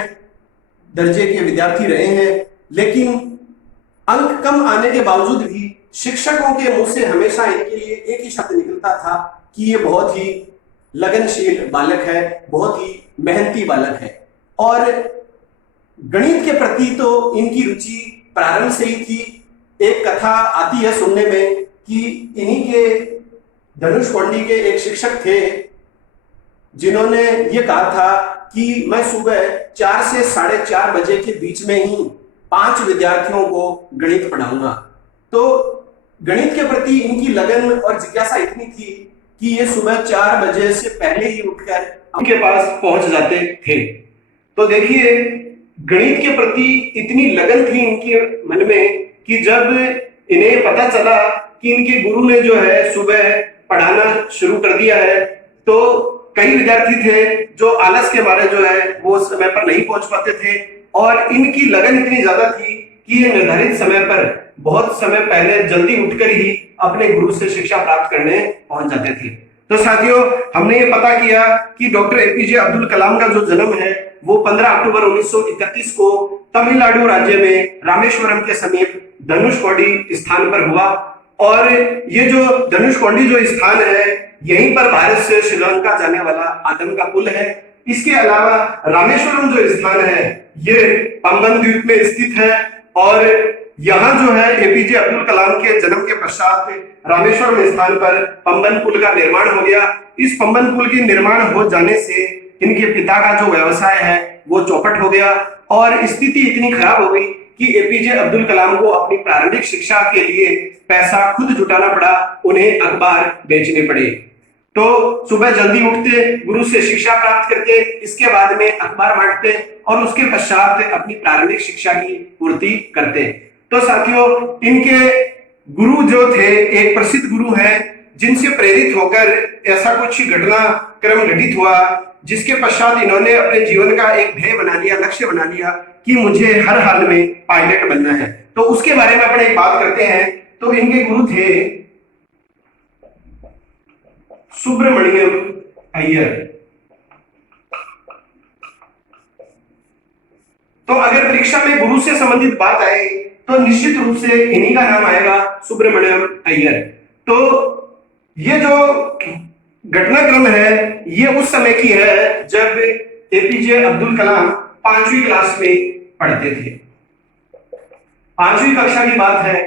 दर्जे के विद्यार्थी रहे हैं, लेकिन अंक कम आने के बावजूद भी शिक्षकों के मुंह से हमेशा इनके लिए एक ही शब्द निकलता था कि ये बहुत ही लगनशील बालक है, बहुत ही मेहनती बालक है। और गणित के प्रति तो इनकी रुचि प्रारंभ से ही थी। एक कथा आती है सुनने में कि इन्हीं के धनुषकोडी के एक शिक्षक थे जिन्होंने ये कहा था कि मैं सुबह 4 से 4:30 बजे के बीच में ही 5 विद्यार्थियों को गणित पढ़ाऊंगा। तो गणित के प्रति इनकी लगन और जिज्ञासा इतनी थी कि ये सुबह 4 बजे से पहले ही उठकर उनके पास पहुंच जाते थे। तो देखिए, गणित के प्रति इतनी लगन थी इनके मन में कि जब इन्हें पता चला कि इनके गुरु ने जो है सुबह पढ़ाना शुरू कर दिया है, तो कई विद्यार्थी थे जो आलस के मारे जो है वो समय पर नहीं पहुंच पाते थे, और इनकी लगन इतनी ज्यादा थी कि ये निर्धारित समय पर बहुत समय पहले जल्दी उठकर ही अपने गुरु से शिक्षा प्राप्त करने पहुंच जाते थे। तो साथियों, हमने ये पता किया कि डॉक्टर एपीजे अब्दुल कलाम का जो जन्म है वो 15 अक्टूबर 1931 को तमिलनाडु राज्य में रामेश्वरम के समीप धनुषकोडी स्थान पर हुआ। और ये जो धनुषकोडी जो स्थान है, यहीं पर भारत से श्रीलंका जाने वाला आदम का पुल है। इसके अलावा रामेश्वरम जो स्थान है ये पंबन द्वीप में स्थित है, और यहाँ जो है एपीजे अब्दुल कलाम के जन्म के पश्चात रामेश्वरम स्थान पर पंबन पुल का निर्माण हो गया। इस पंबन पुल के निर्माण हो जाने से इनके पिता का जो व्यवसाय है वो चौपट हो गया, और स्थिति इतनी खराब हो गई कि एपीजे अब्दुल कलाम को अपनी प्रारंभिक शिक्षा के लिए पैसा खुद जुटाना पड़ा, उन्हें अखबार बेचने पड़े। तो सुबह जल्दी उठते, गुरु से शिक्षा प्राप्त करते, इसके बाद में अखबार बांटते और उसके पश्चात अपनी प्रारंभिक शिक्षा की पूर्ति करते। तो साथियों, इनके गुरु जो थे एक प्रसिद्ध गुरु हैं जिनसे प्रेरित होकर ऐसा कुछ घटनाक्रम घटित हुआ जिसके पश्चात इन्होंने अपने जीवन का एक ध्येय बना लिया, लक्ष्य बना लिया कि मुझे हर हाल में पायलट बनना है। तो उसके बारे में अपन एक बात करते हैं। तो इनके गुरु थे सुब्रमण्यम अय्यर। तो अगर परीक्षा में गुरु से संबंधित बात आए तो निश्चित रूप से इन्हीं का नाम आएगा, सुब्रमण्यम अय्यर। तो ये जो घटनाक्रम है ये उस समय की है जब एपीजे अब्दुल कलाम 5वीं क्लास में पढ़ते थे। 5वीं कक्षा की बात है।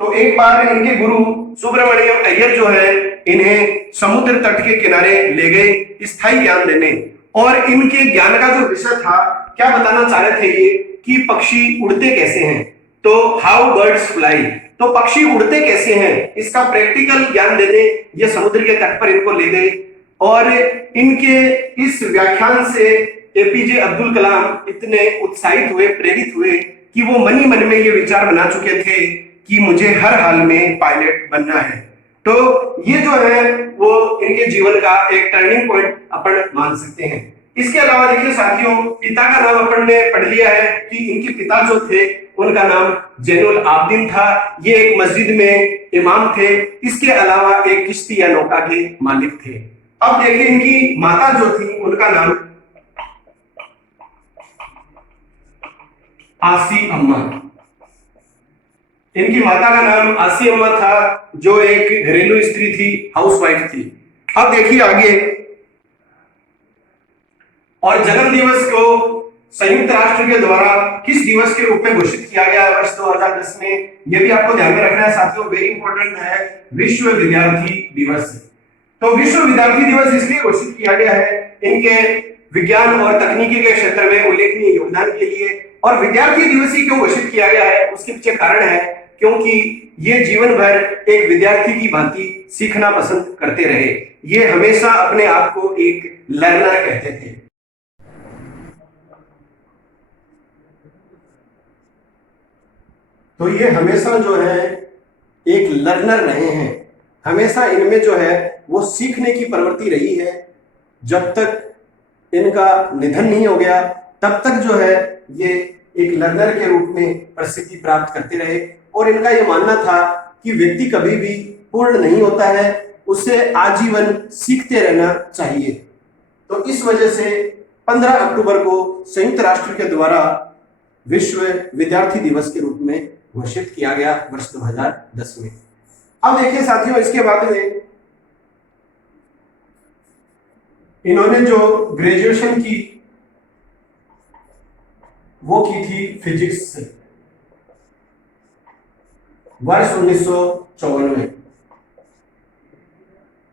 तो एक बार इनके गुरु सुब्रमण्यम अय्यर जो है इन्हें समुद्र तट के किनारे ले गए स्थायी ज्ञान देने, और इनके ज्ञान का जो विषय था, क्या बताना चाह रहे थे ये कि पक्षी उड़ते कैसे हैं। तो हाउ बर्ड्स फ्लाई, तो पक्षी उड़ते कैसे हैं, इसका प्रैक्टिकल ज्ञान देने ये समुद्र के तट पर इनको ले गए। और इनके इस व्याख्यान से एपीजे अब्दुल कलाम इतने उत्साहित हुए, प्रेरित हुए कि वो मन ही मन में ये विचार बना चुके थे कि मुझे हर हाल में पायलट बनना है। तो ये जो है वो इनके जीवन का एक टर्निंग पॉइंट अपन मान सकते हैं। इसके अलावा देखिए साथियों, पिता का नाम अपन ने पढ़ लिया है कि इनके पिता जो थे उनका नाम जैनुल आबदीन था। ये एक मस्जिद में इमाम थे। इसके अलावा एक किश्ती या नौका के मालिक थे। अब देखिए इनकी माता जो थी उनका नाम आसी अम्मा। इनकी माता का नाम आसी अम्मा था, जो एक घरेलू स्त्री थी, हाउसवाइफ थी। अब देखिए आगे, और जन्म दिवस को संयुक्त राष्ट्र के द्वारा किस दिवस के रूप में घोषित किया गया वर्ष 2010 में, यह भी आपको ध्यान में रखना है साथियों, वेरी इंपॉर्टेंट है, विश्व विद्यार्थी दिवस। तो विश्व विद्यार्थी दिवस इसलिए घोषित किया गया है इनके विज्ञान और तकनीकी के क्षेत्र में उल्लेखनीय योगदान के लिए। और विद्यार्थी दिवस ही क्यों घोषित किया गया है, उसके पीछे कारण है क्योंकि ये जीवन भर एक विद्यार्थी की भांति सीखना पसंद करते रहे। ये हमेशा अपने आप को एक लर्नर कहते थे। तो ये हमेशा जो है एक लर्नर रहे हैं, हमेशा इनमें जो है वो सीखने की प्रवृत्ति रही है। जब तक इनका निधन नहीं हो गया तब तक जो है ये एक लर्नर के रूप में प्रसिद्धि प्राप्त करते रहे। और इनका ये मानना था कि व्यक्ति कभी भी पूर्ण नहीं होता है, उसे आजीवन सीखते रहना चाहिए। तो इस वजह से 15 अक्टूबर को संयुक्त राष्ट्र के द्वारा विश्व विद्यार्थी दिवस के रूप में घोषित किया गया वर्ष 2010 में। अब देखिए साथियों, इसके बाद में इन्होंने जो ग्रेजुएशन की वो की थी फिजिक्स से, वर्ष 1954।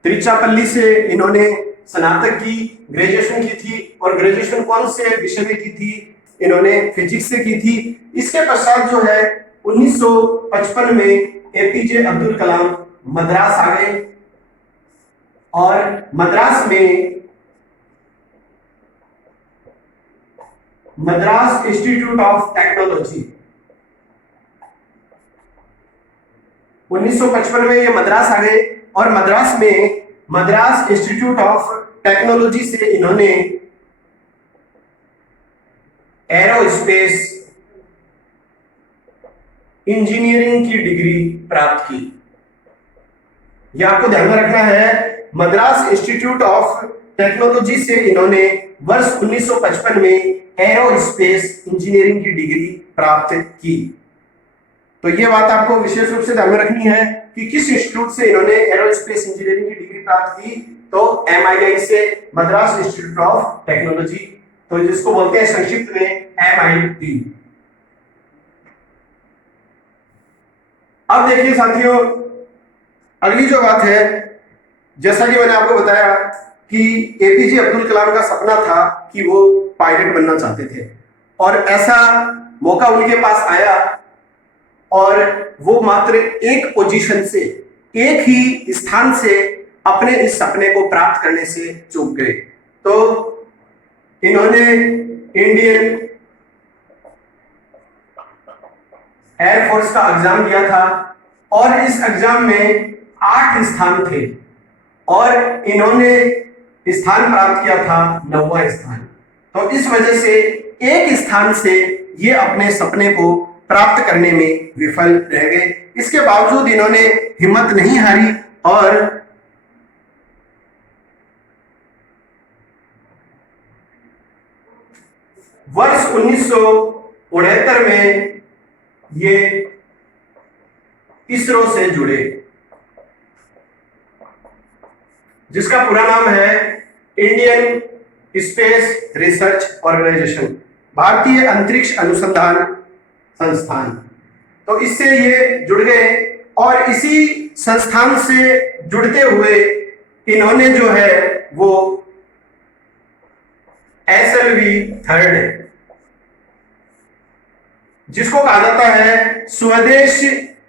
त्रिचापल्ली से इन्होंने स्नातक की ग्रेजुएशन की थी और ग्रेजुएशन कौन से विषय में की थी? इन्होंने फिजिक्स से की थी। इसके पश्चात जो है 1955 में एपीजे अब्दुल कलाम मद्रास आ गए और मद्रास में मद्रास इंस्टीट्यूट ऑफ टेक्नोलॉजी 1955 में ये मद्रास आ गए और मद्रास में मद्रास इंस्टीट्यूट ऑफ टेक्नोलॉजी से इन्होंने एरोस्पेस इंजीनियरिंग की डिग्री प्राप्त की। यह आपको ध्यान में रखना है, मद्रास इंस्टीट्यूट ऑफ टेक्नोलॉजी से इन्होंने वर्ष 1955 में एरोस्पेस इंजीनियरिंग की डिग्री प्राप्त की। तो यह बात आपको विशेष रूप से ध्यान में रखनी है कि किस इंस्टीट्यूट से इन्होंने एरोस्पेस इंजीनियरिंग की डिग्री प्राप्त की। तो MII से, मद्रास इंस्टीट्यूट ऑफ टेक्नोलॉजी, तो जिसको बोलते हैं संक्षिप्त में MIT। अब देखिए साथियों, अगली जो बात है, जैसा कि मैंने आपको बताया कि एपीजे अब्दुल कलाम का सपना था कि वो पायलट बनना चाहते थे और ऐसा मौका उनके पास आया और वो मात्र एक पोजीशन से, एक ही स्थान से अपने इस सपने को प्राप्त करने से चूक गए। तो इन्होंने इंडियन एयरफोर्स का एग्जाम दिया था और इस एग्जाम में 8 स्थान थे और इन्होंने स्थान प्राप्त किया था 9वां स्थान। तो इस वजह से एक स्थान से ये अपने सपने को प्राप्त करने में विफल रह गए। इसके बावजूद इन्होंने हिम्मत नहीं हारी और वर्ष 1969 में ये इसरो से जुड़े, जिसका पूरा नाम है इंडियन स्पेस रिसर्च ऑर्गेनाइजेशन, भारतीय अंतरिक्ष अनुसंधान संस्थान। तो इससे ये जुड़ गए और इसी संस्थान से जुड़ते हुए इन्होंने जो है वो SLV 3, जिसको कहा जाता है स्वदेश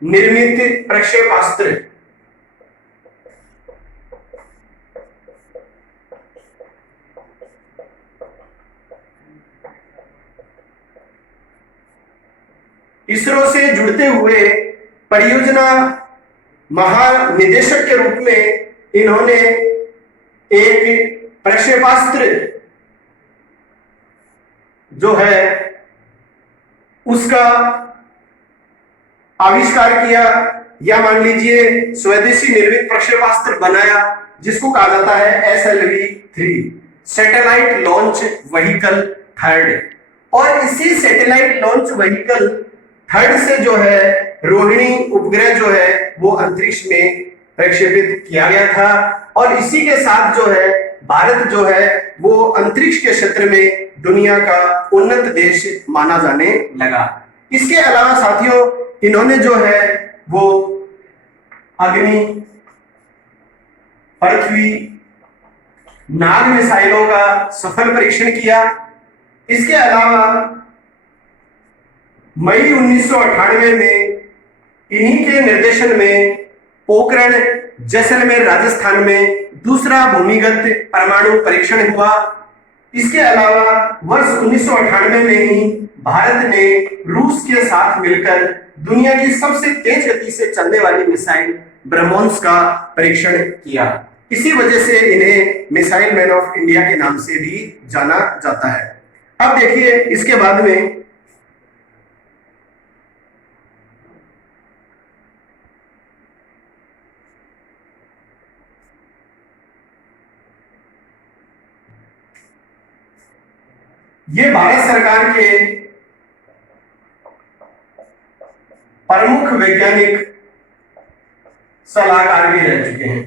निर्मित प्रक्षेपास्त्र, इसरो से जुड़ते हुए परियोजना महानिदेशक के रूप में इन्होंने एक प्रक्षेपास्त्र जो है उसका आविष्कार किया, या मान लीजिए स्वदेशी निर्मित प्रक्षेपास्त्र बनाया, जिसको कहा जाता है SLV 3, सैटेलाइट लॉन्च व्हीकल 3। और इसी सैटेलाइट लॉन्च व्हीकल 3 से जो है रोहिणी उपग्रह जो है वो अंतरिक्ष में प्रक्षेपित किया गया था और इसी के साथ जो है भारत जो है वो अंतरिक्ष के क्षेत्र में दुनिया का उन्नत देश माना जाने लगा। इसके अलावा साथियों इन्होंने जो है वो अग्नि, पृथ्वी, नाग मिसाइलों का सफल परीक्षण किया। इसके अलावा मई 1998 में इन्हीं के निर्देशन में पोखरण, जैसलमेर राजस्थान में दूसरा भूमिगत परमाणु परीक्षण हुआ। इसके अलावा वर्ष 1998 में ही भारत ने रूस के साथ मिलकर दुनिया की सबसे तेज गति से चलने वाली मिसाइल ब्रह्मोस का परीक्षण किया। इसी वजह से इन्हें मिसाइल मैन ऑफ इंडिया के नाम से भी जाना जाता है। अब देखिए इसके बाद में ये भारत सरकार के प्रमुख वैज्ञानिक सलाहकार भी रह चुके हैं।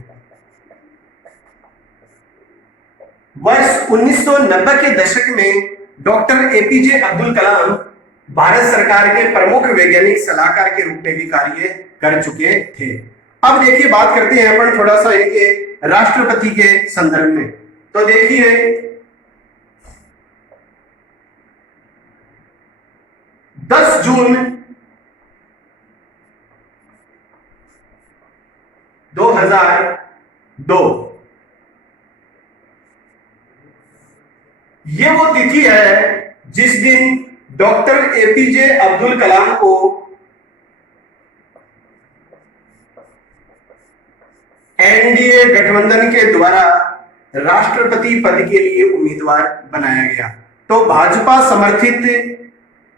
1990 के दशक में डॉक्टर एपीजे अब्दुल कलाम भारत सरकार के प्रमुख वैज्ञानिक सलाहकार के रूप में भी कार्य कर चुके थे। अब देखिए, बात करते हैं अपन थोड़ा सा इनके राष्ट्रपति के संदर्भ में। तो देखिए, 10 जून 2002 ये वो तिथि है जिस दिन डॉक्टर एपीजे अब्दुल कलाम को एनडीए गठबंधन के द्वारा राष्ट्रपति पद के लिए उम्मीदवार बनाया गया। तो भाजपा समर्थित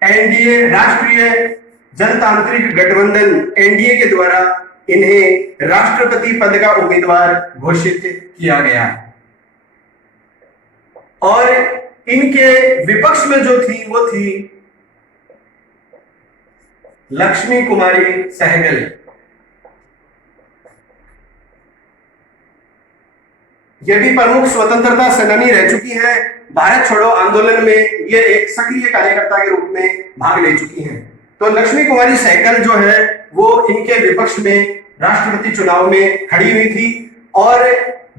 एनडीए, राष्ट्रीय जनतांत्रिक गठबंधन एनडीए के द्वारा इन्हें राष्ट्रपति पद का उम्मीदवार घोषित किया गया। और इनके विपक्ष में जो थी वो थी लक्ष्मी कुमारी सहगल। ये भी प्रमुख स्वतंत्रता सेनानी रह चुकी हैं। भारत छोड़ो आंदोलन में ये एक सक्रिय कार्यकर्ता के रूप में भाग ले चुकी हैं। तो लक्ष्मी कुमारी सहगल जो है वो इनके विपक्ष में राष्ट्रपति चुनाव में खड़ी हुई थी और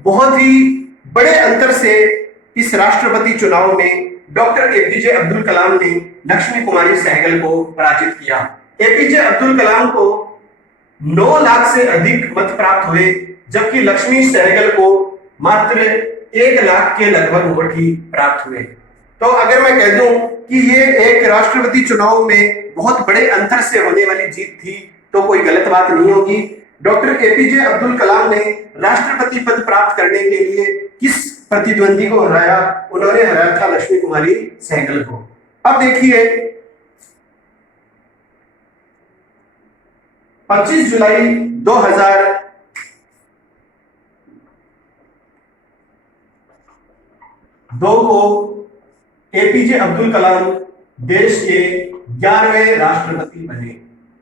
बहुत ही बड़े अंतर से इस राष्ट्रपति चुनाव में डॉक्टर एपीजे अब्दुल कलाम ने लक्ष्मी कुमारी सहगल को पराजित किया। एपीजे अब्दुल कलाम को 9 लाख से अधिक मत प्राप्त हुए, जबकि लक्ष्मी सहगल को मात्र 1 लाख के लगभग वोट ही प्राप्त हुए। तो अगर मैं कह दूं कि ये एक राष्ट्रपति चुनाव में बहुत बड़े अंतर से होने वाली जीत थी तो कोई गलत बात नहीं होगी। डॉक्टर एपीजे अब्दुल कलाम ने राष्ट्रपति पद प्राप्त करने के लिए किस प्रतिद्वंदी को हराया? उन्होंने हराया था लक्ष्मी कुमारी सहगल को। अब देखिए, 25 जुलाई 2002 को एपीजे अब्दुल कलाम देश के 11वें राष्ट्रपति बने।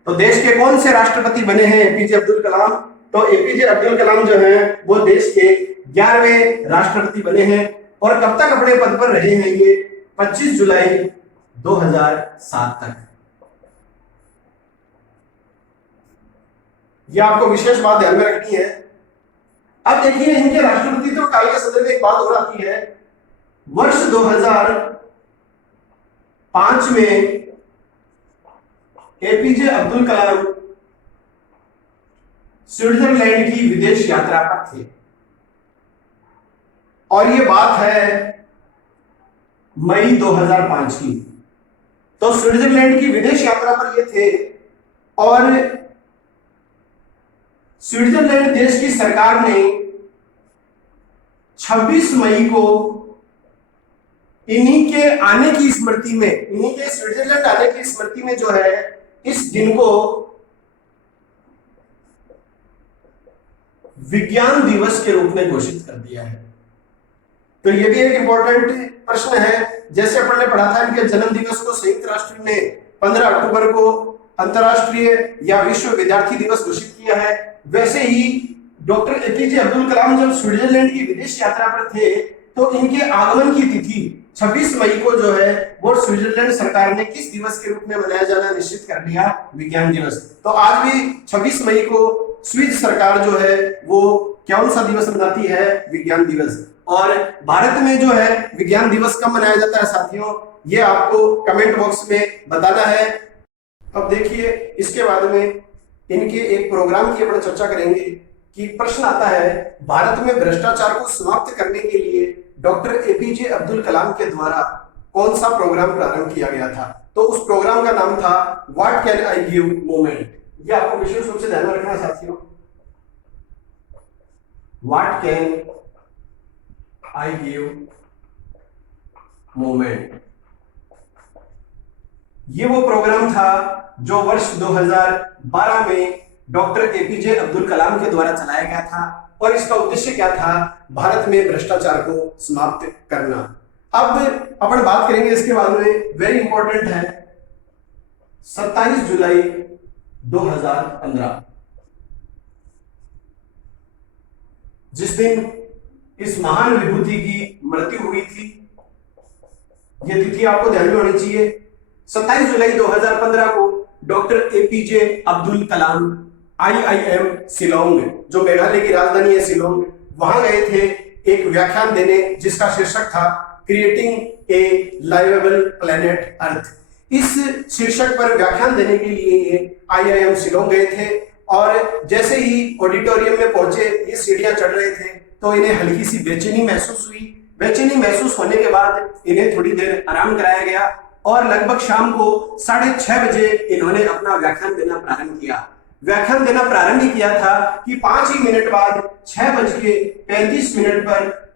तो देश के कौन से राष्ट्रपति बने हैं एपीजे अब्दुल कलाम? तो एपीजे अब्दुल कलाम जो है वो देश के 11वें राष्ट्रपति बने हैं। और कब तक अपने पद पर रहे हैं ये? 25 जुलाई 2007 तक। यह आपको विशेष बात ध्यान में रखनी है। अब देखिए, इनके राष्ट्रपति तो काल के संदर्भ में एक बात और आती है। वर्ष 2005 में एपीजे अब्दुल कलाम स्विट्जरलैंड की विदेश यात्रा पर थे और ये बात है मई 2005 की। तो स्विट्जरलैंड की विदेश यात्रा पर ये थे और स्विट्जरलैंड देश की सरकार ने 26 मई को इन्हीं के आने की स्मृति में, इन्हीं के स्विट्जरलैंड आने की स्मृति में जो है इस दिन को विज्ञान दिवस के रूप में घोषित कर दिया है। तो यह भी एक इंपॉर्टेंट प्रश्न है। जैसे अपन ने पढ़ा था इनके जन्म दिवस को संयुक्त राष्ट्र ने 15 अक्टूबर को अंतरराष्ट्रीय या विश्व विद्यार्थी दिवस घोषित किया है, वैसे ही डॉक्टर एपीजे अब्दुल कलाम जब स्विट्जरलैंड की विदेश यात्रा पर थे तो इनके आगमन की तिथि 26 मई को जो है वो स्विट्जरलैंड सरकार ने किस दिवस के रूप में मनाया जाना निश्चित कर लिया? विज्ञान दिवस। तो आज भी 26 मई को स्विस सरकार जो है वो कौन सा दिवस मनाती है? विज्ञान दिवस। और भारत में जो है विज्ञान दिवस कब मनाया जाता है साथियों, ये आपको कमेंट बॉक्स में बताना है। अब देखिए, इसके बाद में इनके एक प्रोग्राम की अपन चर्चा करेंगे कि प्रश्न आता है भारत में भ्रष्टाचार को समाप्त करने के लिए डॉक्टर एपीजे अब्दुल कलाम के द्वारा कौन सा प्रोग्राम प्रारंभ किया गया था? तो उस प्रोग्राम का नाम था what can I give movement. ये आपको विशेष रूप से ध्यान में रखना साथियों। What can I give movement, ये वो प्रोग्राम था जो वर्ष 2012 में डॉक्टर एपीजे अब्दुल कलाम के द्वारा चलाया गया था और इसका उद्देश्य क्या था? भारत में भ्रष्टाचार को समाप्त करना। अब अपन बात करेंगे इसके बाद में, वेरी इंपॉर्टेंट है, 27 जुलाई 2015 जिस दिन इस महान विभूति की मृत्यु हुई थी। ये तिथि आपको ध्यान में होनी चाहिए। 27 जुलाई 2015 को doctor APJ Abdul Kalam IIM Shillong, जो मेघालय की राजधानी है शिलोंग, वहां गए थे एक व्याख्यान देने जिसका शीर्षक था क्रिएटिंग ए लाइवेबल प्लेनेट अर्थ। इस शीर्षक पर व्याख्यान देने के लिए ये IIM शिलोंग गए थे और जैसे ही ऑडिटोरियम में पहुंचे, ये सीढ़ियां चढ़ रहे थे तो इन्हें हल्की सी बेचैनी महसूस हुई। बेचैनी महसूस होने के बाद इन्हें थोड़ी देर आराम कराया गया और लगभग शाम को 6:30 बजे इन्होंने अपना व्याख्यान देना प्रारंभ किया। व्याख्यान देना प्रारंभ ही किया था कि 5 ही मिनट बाद 6:35 पर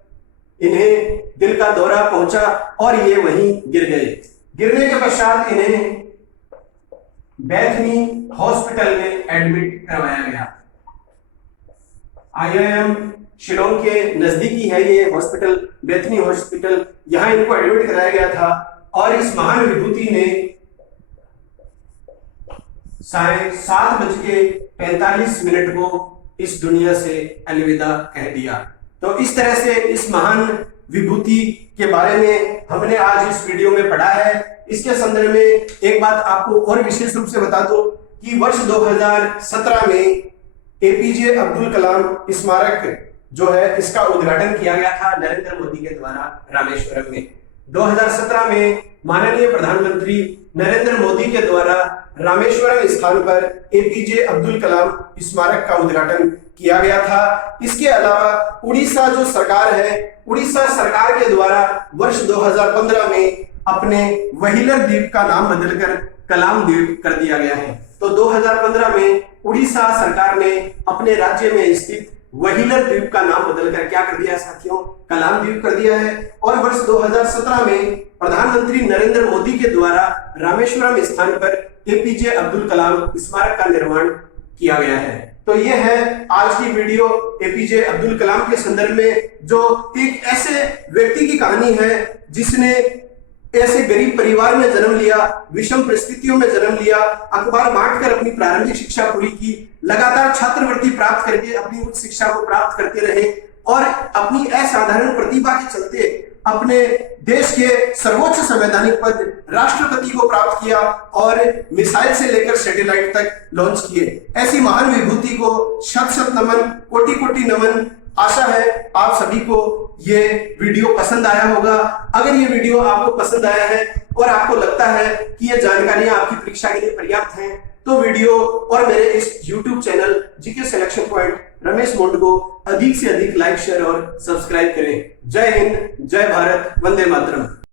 इन्हें दिल का दौरा पहुंचा और ये वहीं गिर गए। गिरने के पश्चात इन्हें बैथनी हॉस्पिटल में एडमिट करवाया गया। IIM शिलोंग के नजदीकी है ये हॉस्पिटल, बैथनी हॉस्पिटल। यहां इनको एडमिट कराया गया था और इस महान विभूति ने 7:45 को इस दुनिया से अलविदा कह दिया। तो इस तरह से इस महान विभूति के बारे में हमने आज इस वीडियो में पढ़ा है। इसके संदर्भ में एक बात आपको और विशेष रूप से बता दो कि वर्ष 2017 में एपीजे अब्दुल कलाम स्मारक जो है, इसका उद्घाटन किया गया था नरेंद्र मोदी के द्वारा रामेश्वरम में। 2017 में माननीय प्रधानमंत्री नरेंद्र मोदी के द्वारा रामेश्वरम स्थान पर एपीजे अब्दुल कलाम स्मारक का उद्घाटन किया गया था। इसके अलावा उड़ीसा जो सरकार है, उड़ीसा सरकार के द्वारा वर्ष 2015 में अपने व्हीलर द्वीप का नाम बदलकर कलाम द्वीप कर दिया गया है। तो 2015 में उड़ीसा सरकार ने अपने राज्य में स्थित व्हीलर द्वीप का नाम बदलकर क्या कर दिया साथियों, कलाम द्वीप कर दिया है। और वर्ष 2017 में प्रधानमंत्री नरेंद्र मोदी के द्वारा रामेश्वरम स्थान पर एपीजे अब्दुल कलाम स्मारक का निर्माण किया गया है। तो ये है आज की वीडियो एपीजे अब्दुल कलाम के संदर्भ में, जो एक ऐसे व्यक्ति की कहानी है जिसने ऐसे गरीब परिवार में जन्म लिया, विषम परिस्थितियों में जन्म लिया, अखबार बांटकर अपनी प्रारंभिक शिक्षा पूरी की, लगातार छात्रवृत्ति प्राप्त करके अपनी उच्च शिक्षा को प्राप्त करते रहे और अपनी असाधारण प्रतिभा के चलते अपने देश के सर्वोच्च संवैधानिक पद राष्ट्रपति को प्राप्त किया और मिसाइल से लेकर सैटेलाइट तक लॉन्च किए। ऐसी महान विभूति को शत शत नमन, कोटि कोटि नमन। आशा है आप सभी को ये वीडियो पसंद आया होगा। अगर ये वीडियो आपको पसंद आया है और आपको लगता है कि ये जानकारियां आपकी परीक्षा के लिए पर्याप्त हैं, तो वीडियो और मेरे इस YouTube channel GK selection point Ramesh मोंड को अधिक से अधिक लाइक, शेयर और सब्सक्राइब करें। जय हिंद, जय भारत, वंदे मातरम।